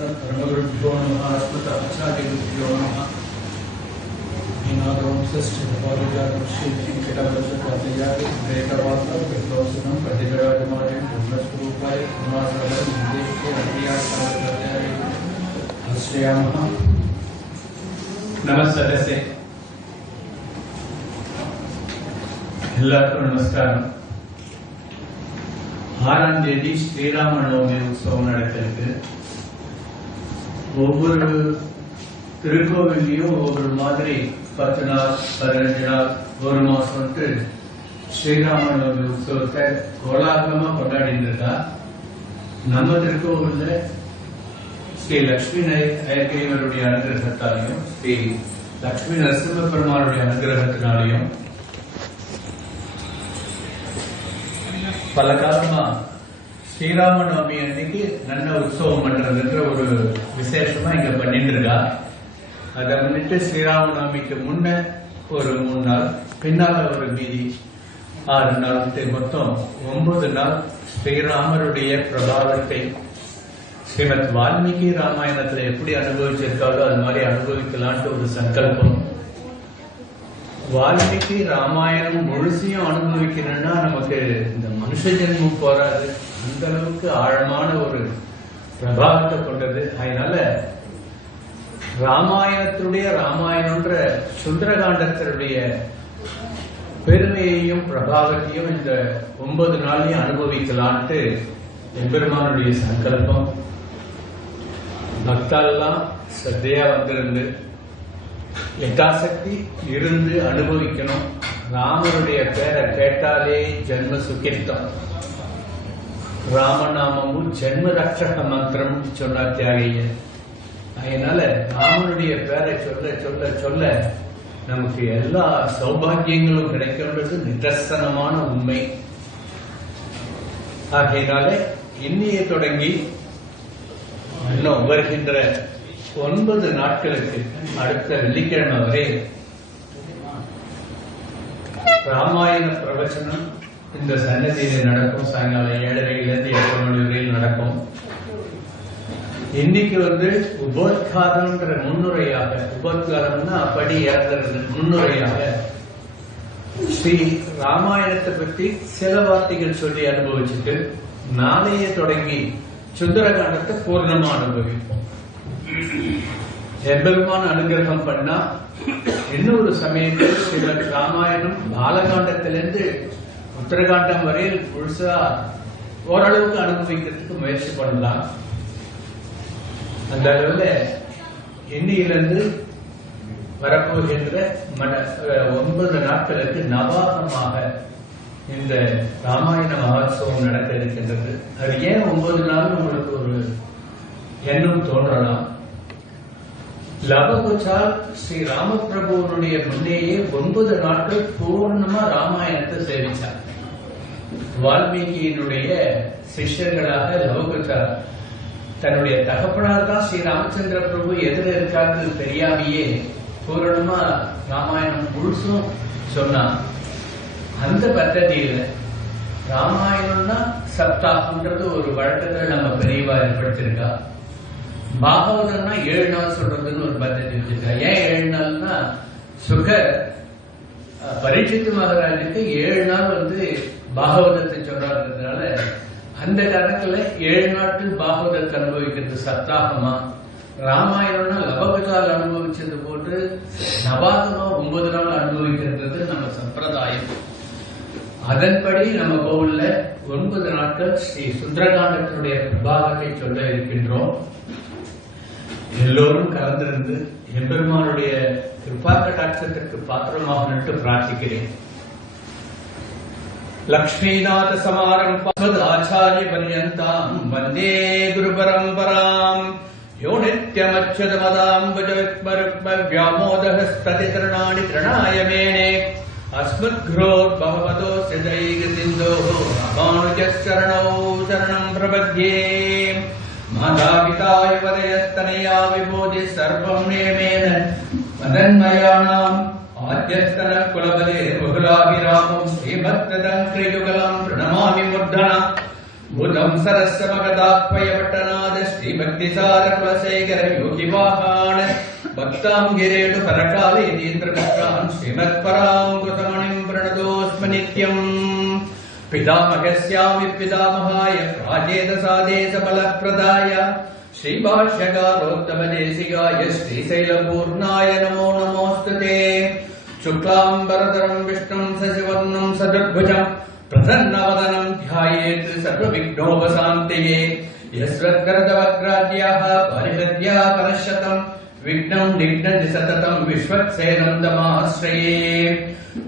परमगुरुभ्यो नमः अस्मदाचार्यगुरुभ्यो नमः नमस्ते எல்லாருக்கும் நமஸ்காரம். 6ஆம் தேதி ஸ்ரீராம நவமி உற்சவம் நடக்கிறது. ஒவ்வொரு திருக்கோவிலையும் ஒவ்வொரு மாதிரி 10 நாள் 15 நாள் ஒரு மாசம் ஸ்ரீராம நவமி உற்சவத்தை கோலாகலமா கொண்டாடிட்டு இருக்கா. நம்ம திருக்கோவில்ல ஸ்ரீ லட்சுமி ஐயக்கையவருடைய அனுகிரகத்தாலையும் ஸ்ரீ லட்சுமி நரசிம்ம பெருமாளுடைய அனுகிரகத்தினாலையும் பல காலமா ஸ்ரீராம நவமி அன்னைக்கு நல்ல உற்சவம் பண்றதுன்ற ஒரு விசேஷமா இங்க பண்ணிட்டு இருக்கா. அதை முன்னிட்டு ஸ்ரீராம நவமிக்கு முன்ன ஒரு 3 நாள், பின்னால ஒரு மீதி 6 நாள், மொத்தம் 9 நாள் ஸ்ரீராமருடைய பிரபாவத்தை ஸ்ரீமத் வால்மீகி ராமாயணத்துல எப்படி அனுபவிச்சிருக்காளோ அது மாதிரி அனுபவிக்கலான்ட்டு ஒரு சங்கல்பம். வால்மீகி ராமாயணம் முழுசையும் அனுபவிக்கணும்னா நமக்கு இந்த மனுஷ ஜென்மம் போராது. அந்த அளவுக்கு ஆழமான ஒரு பிரபாவத்தை கொண்டது. அதனால ராமாயணம்ன்ற சுந்தரகாண்டத்தினுடைய பெருமையையும் பிரபாவத்தையும் இந்த 9 நாளையும் அனுபவிக்கலான்ட்டு எம்பெருமானுடைய சங்கல்பம். பக்தாலாம் சத்தையா வந்திருந்து யதாசக்தி இருந்து அனுபவிக்கணும். ராமருடைய பேரை கேட்டாலே ஜென்ம சுகிர்த்தம். ராமநாமமும் ஜென்ம ரட்சக மந்திரம் சொன்னார் தியாகையர். அதனால ராமனுடைய பேரை சொல்ல சொல்ல சொல்ல நமக்கு எல்லா சௌபாகியங்களும் கிடைக்கின்றது நிதர்சனமான உண்மை. ஆகையினால இன்னைய தொடங்கி இன்னும் வருகின்ற 9 நாட்களுக்கு அடுத்த வெள்ளிக்கிழமை வரை ராமாயண பிரவச்சனம் இந்த சன்னதியில நடக்கும். சாயங்காலம் 7:30 8 மணி வரையில் நடக்கும். இன்னைக்கு உபோத்காரம்ன்ற முன்னுரையாக, உபோத்காரம்னா படி ஏறுறது, முன்னுரையாக ஸ்ரீ ராமாயணத்தை பற்றி சில வார்த்தைகள் சொல்லி அனுபவிச்சுட்டு நாளைய தொடங்கி சுந்தரகாண்டத்தை பூர்ணமா அனுபவிப்போம். எம்பெருமான அனுகிரகம் பண்ணா இன்னொரு சமயத்தில் ஸ்ரீமத் ராமாயணம் பாலகாண்டத்திலிருந்து உத்தரகாண்டம் வரையில் முழுசா ஓரளவுக்கு அனுபவிக்கிறதுக்கு முயற்சி பண்ணலாம். அந்த அளவுல இன்னையிலிருந்து வரப்போகின்ற 9 நாட்களுக்கு நவாகமாக இந்த ராமாயண மகோத்சவம் நடக்க இருக்கின்றது. அது ஏன் 9 நாள் உங்களுக்கு ஒரு எண்ணம் தோன்றலாம். லவகுச்சால் ஸ்ரீ ராமபிரபுவனுடைய முன்னேயே 9 நாட்கள் பூர்ணமா ராமாயணத்தை சேவிச்சார். வால்மீகியினுடைய சிஷ்யர்களாக லவகுச்சார் தன்னுடைய தகப்பனார் தான் ஸ்ரீ ராமச்சந்திர பிரபு எதிர இருக்காரு தெரியாமையே பூரணமா ராமாயணம் முழுசும் சொன்னார். அந்த பദ്ധதியில ராமாயணம்னா சப்தாகம்ன்றது ஒரு வழக்கத்தில் நம்ம பெரியவா ஏற்படுத்திருக்கா. பாகவதம்னா 7 நாள் சொல்றதுன்னு ஒரு பద్ధதி வச்சிருக்கா. ஏன் 7 நாள்னா பரீட்சித்து மகாராஜுக்கு 7 நாள் பாகவதத்தை சொல்றாருன்றதுனால அந்த கணக்குல 7 நாட்கள் பாகவதத்தை அனுபவிக்கிறது சப்தாகமா. ராமாயணம்னா லவகுச்சால் அனுபவிச்சது போட்டு நவாகமா 9 நாள் அனுபவிக்கிறது நம்ம சம்பிரதாயம். அதன்படி நம்ம கோவில்ல 9 நாட்கள் ஸ்ரீ சுந்தரகாண்டத்தினுடைய பிரபாகத்தை சொல்ல இருக்கின்றோம். எல்லோரும் கலந்திருந்து எம்பெருமானுடைய கிருபா கடாட்சத்திற்கு பாத்திரமாக பிரார்த்திக்கிறேன். லக்ஷ்மீநாத சமாரம்பாத் ஆச்சாரிய பர்யந்தாம் வந்தே குரு பரம்பராம். யோ நித்யமச்யுதமதாம் வியாமோதஹஸ்ததிதரணாணி த்ரணாய மேனே அஸ்மத்குரோத்பவதோஸ்ய ஜெய்கசிந்தோः ராமானுஜஸ்ய சரணௌ சரணம் பிரபத்யே. மாதாபிதா யுவதயஸ்தனயா விபூதி சர்வம் நேமேன மதன்மயானாம் ஆத்யஸ்தன குலபதே பகுலாபிராமம் ஸ்ரீபத்ரதங்கிரியுகலம் பிரணமாமி முர்தனா. भूतं सरस्वमगदात्मयपट्टनाद श्रीभक्तिसार कुलशेखर योगिवाहान भक्तां गिरेणु परकाले दीन्द्रपुत्रान् श्रीमत्पराङ्कुशमणिं प्रणतोऽस्मि नित्यम् पितामहस्यामि पितामहाय प्राचेदसादेशबलप्रदाय श्रीभाष्यकारोत्तमदेशिकाय श्रीशैलपूर्णाय नमो नमोऽस्तुते शुक्लाम्बरधरं विष्णुं शशिवर्णं सदुर्भुजम् प्रसन्नवदनं ध्यायेत् सर्वविघ्नोपशान्तये यस्वद्गर्दवग्राद्याः परिहृद्या परश्शतं विघ्नं निघ्नति सततं विश्वक्सेनं तमाश्रये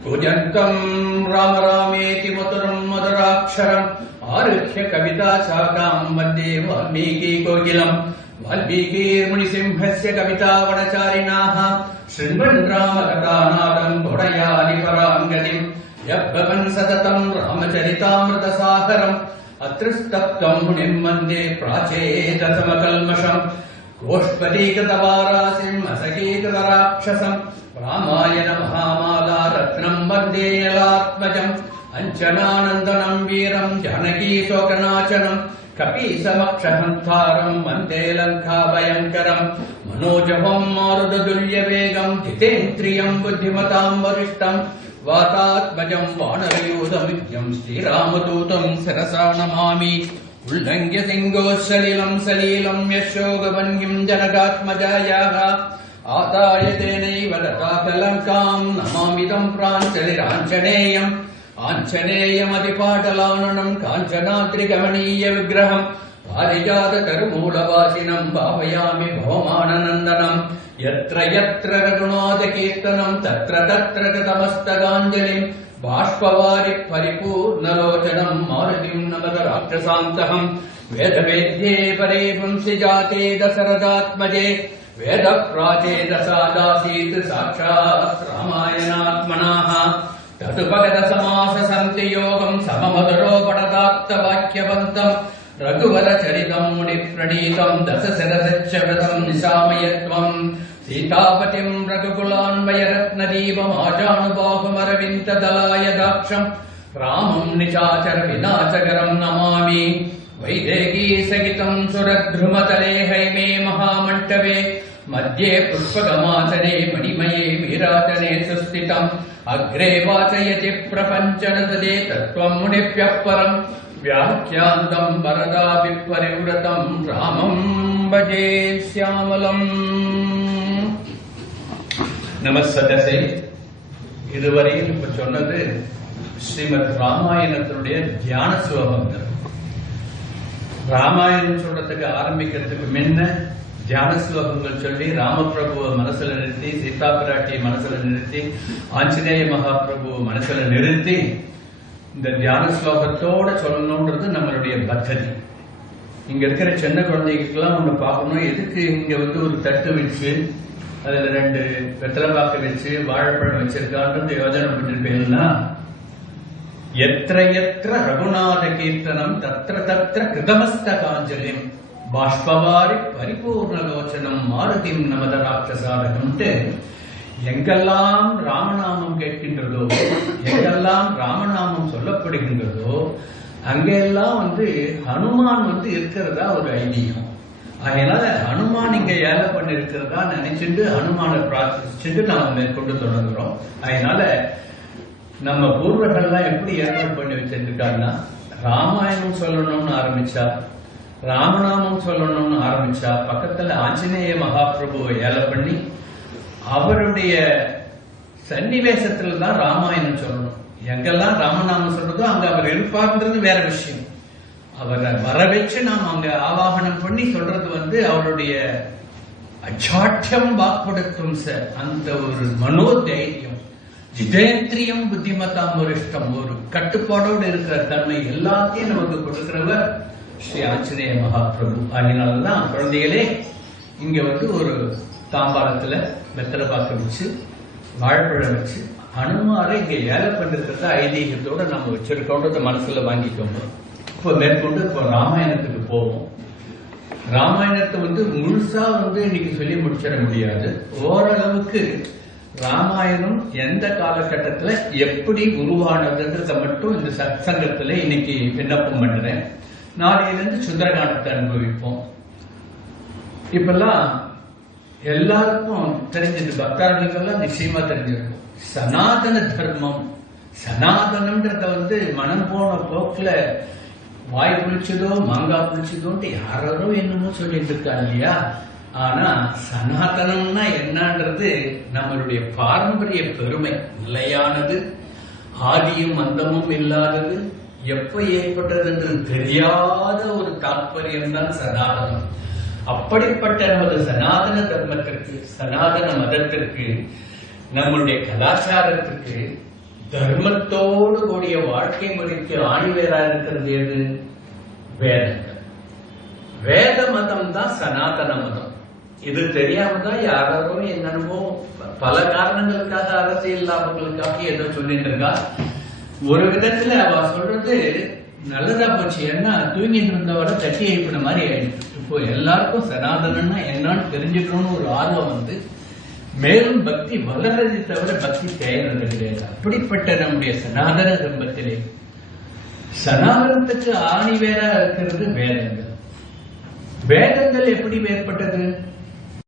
कूजन्तं राम रामेति मधुरं मधुराक्षरम् आरुह्य कविता शाखां वन्दे वाल्मीकिकोकिलम् वाल्मीकिर्मुनिसिंहस्य कवितावनचारिणाः शृण्वन् रामकथानादं गुणयानि पराङ्गतिम् यद्भवन् सततं रामचरितामृतसागरम् अत्रस्तप्तं मुनिं वन्दे प्राचेदसमकल्मषम् गोष्पदीकृतवारासिम् असकीकृतराक्षसम् रामायण महामाला रत्नं वन्दे यलात्मजम् अञ्जनानन्दनं वीरं जानकी शोकनाशनम् कपीसमक्षहन्तारं वन्दे लङ्काभयङ्करम् मनोजवं मारुततुल्यवेगं जितेन्द्रियं बुद्धिमतां वरिष्ठम् वातात्मजं वानरयूथमित्यं श्रीरामदूतं सरसा नमामि उल्लङ्घ्य सिंहोत्सलिलं सलीलं यशोगवन्यं जनकात्मजायाः आदाय तेनैव ददातलङ्कां नमामिदं प्राञ्जलिराञ्जनेयम् आञ्जनेयमतिपाटलाननं काञ्चनाद्रिगमनीयविग्रहम् पारिजाततरुमूलवासिनं भावयामि भवमाननन्दनम् यत्र यत्र रघुनाथकीर्तनं तत्र तत्र कृतमस्तकाञ्जलिं बाष्पवारि परिपूर्णलोचनं मारुतिं नमत राक्षसान्तहं वेदवेद्ये परे पुंसि जाते दशरथात्मजे वेदप्राचेदसादासीत् साक्षात् रामायणात्मनः तदुपगतसमाससन्ति-योगं सममधुरोपणदात्तवाक्यवन्तम् रघुवरचरितं मुनिप्रणीतं दशशरसच्चव्रतं निशामयत्वम् सीतापतिं रघुकुलान्वयरत्नदीपमाजानुबाहुमरविन्ददलायदाक्षम् रामं निशाचर विनाशकरं नमामि वैदेही सहितं सुरद्रुमतले हैमे महामण्डपे मध्ये पुष्पगमासने मणिमये वीरासने सुस्थितम् अग्रे वाचयति प्रपञ्चनतदे तत्त्वं मुनिभ्यः परम् व्याख्यान्तं वरदाभिपरिव्रतं रामं भजे श्यामलम् நமஸ்தே. இதுவரையில் இப்ப சொன்னது ஸ்ரீமத் ராமாயணத்தினுடைய தியான ஸ்லோகங்கள். ராமாயணம் சொல்றதுக்கு ஆரம்பிக்கிறதுக்கு முன்ன தியான ஸ்லோகங்கள் சொல்லி ராமபிரபுவை மனசுல நிறுத்தி, சீதா பிராட்டியை மனசுல நிறுத்தி, ஆஞ்சநேய மகாபிரபுவை மனசுல நிறுத்தி இந்த தியான ஸ்லோகத்தோட சொல்லணும்ன்றது நம்மளுடைய பத்ததி. இங்க இருக்கிற சின்ன குழந்தைகளுக்கெல்லாம் ஒண்ணு பார்க்கணும். எதுக்கு இங்க ஒரு தட்டு வச்சு அதுல 2 வெத்தலைப்பாக்கு வச்சு வாழைப்பழம் வச்சிருக்கான்றது யோஜனை பண்ணிருப்பீங்கன்னா, எத்திர எத்திர ரகுநாத கீர்த்தனம் தத்திர தத்திர கிருதமஸ்தகாஞ்சலிம் பாஷ்பவாரி பரிபூர்ணலோச்சனம் மாருதிம் நமத ராட்சசாதகம்ட்டு எங்கெல்லாம் ராமநாமம் கேட்கின்றதோ, எங்கெல்லாம் ராமநாமம் சொல்லப்படுகின்றதோ அங்கெல்லாம் ஹனுமான் இருக்கிறதா ஒரு ஐதீகம். அதனால ஹனுமான் இங்க ஏழை பண்ணி இருக்கிறதா நினைச்சுட்டு ஹனுமானை பிரார்த்திச்சுட்டு நாம மேற்கொண்டு தொடங்குறோம். அதனால நம்ம பூர்வர்கள்லாம் எப்படி ஏற்பாடு பண்ணி வச்சிருக்காங்கன்னா, ராமாயணம் சொல்லணும்னு ஆரம்பிச்சா, ராமநாமம் சொல்லணும்னு ஆரம்பிச்சா பக்கத்துல ஆஞ்சநேய மகாபிரபுவை ஏழை பண்ணி அவருடைய சன்னிவேசத்துல தான் ராமாயணம் சொல்லணும். எங்கெல்லாம் ராமநாமம் சொல்றதோ அங்க அவர் இருப்பார்ன்றது வேற விஷயம். அவரை வர வச்சு நாம் அங்க ஆவாகனம் பண்ணி சொல்றது அவருடைய அச்சாட்சியம் வாக்குப்படுத்தும் சார். அந்த ஒரு மனோதைரியம், ஜிதேந்திரியம், புத்திமதாம் வரிஷ்டம், ஒரு கட்டுப்பாடோடு இருக்கிற தன்மை எல்லாத்தையும் நமக்கு கொடுக்கிறவர் ஸ்ரீ ஆஞ்சநேய மகாபிரபு. அதனாலதான் குழந்தைகளே இங்க ஒரு தாம்பாளத்துல வெத்தலை பாக்க வச்சு வாழைப்பழம் வச்சு ஹனுமாரை இங்க ஏழை பண்ணிருக்கிறத ஐதீகத்தோட நம்ம வச்சிருக்கோன்றத மனசுல வாங்கிக்கோங்க. இப்போ மேற்கொண்டு இப்போ ராமாயணத்துக்கு போவோம். ராமாயணத்தை முழுசா இன்னைக்கு சொல்லி முடிச்சிட முடியாது. ஓரளவுக்கு ராமாயணம் எந்த காலகட்டத்துல எப்படி உருவானதுன்றத மட்டும் இந்த சத்சங்கத்துல இன்னைக்கு விண்ணப்பம் பண்றேன். நாளையிலிருந்து சுந்தரகாண்டத்தை அனுபவிப்போம். இப்பெல்லாம் எல்லாருக்கும் தெரிஞ்சது, பக்தர்களுக்கெல்லாம் நிச்சயமா தெரிஞ்சிருக்கும். சனாதன தர்மம், சனாதனம்ன்றத மனம் போன போக்குல வாய் புளிச்சதோ மாங்காய் புளிச்சதோன்ட்டு யாரோ என்னமோ சொல்லிட்டு இருக்கா இல்லையா? ஆனா சனாதனம்னா என்னன்றது நம்மளுடைய பாரம்பரிய பெருமை, நிலையானது, ஆதியும் அந்தமும் இல்லாதது, எப்ப ஏற்பட்டது தெரியாத ஒரு தாற்பயம் தான் சனாதனம். அப்படிப்பட்ட நமது சனாதன தர்மத்திற்கு, சனாதன மதத்திற்கு, நம்முடைய கலாச்சாரத்திற்கு, தர்மத்தோடு கூடிய வாழ்க்கை முறைக்கு ஆணிவேரா இருக்கிறது எது? வேதங்கள். வேத மதம் தான் சனாதன மதம். இது தெரியாம தான் யாரோ என்னென்னமோ பல காரணங்களுக்காக, அரசியல் லாபங்களுக்காக ஏதோ சொல்லிட்டு இருக்கா. ஒரு விதத்துல அவ சொல்றது நல்லதா போச்சு. ஏன்னா தூங்கிட்டு இருந்தவரை தட்டி எழுப்பின மாதிரி ஆயிடுச்சு. இப்போ எல்லாருக்கும் சனாதனம்னா என்னன்னு தெரிஞ்சுக்கணும்னு ஒரு ஆர்வம் மேலும் பக்தி வளர்றதை தவிர பக்தி தேர்றது கிடையாது. அப்படிப்பட்ட நம்முடைய சனாதன தர்மத்திலே சனாதனத்துக்கு ஆணிவேரா இருக்கிறது வேதங்கள். வேதங்கள் எப்படி ஏற்பட்டது?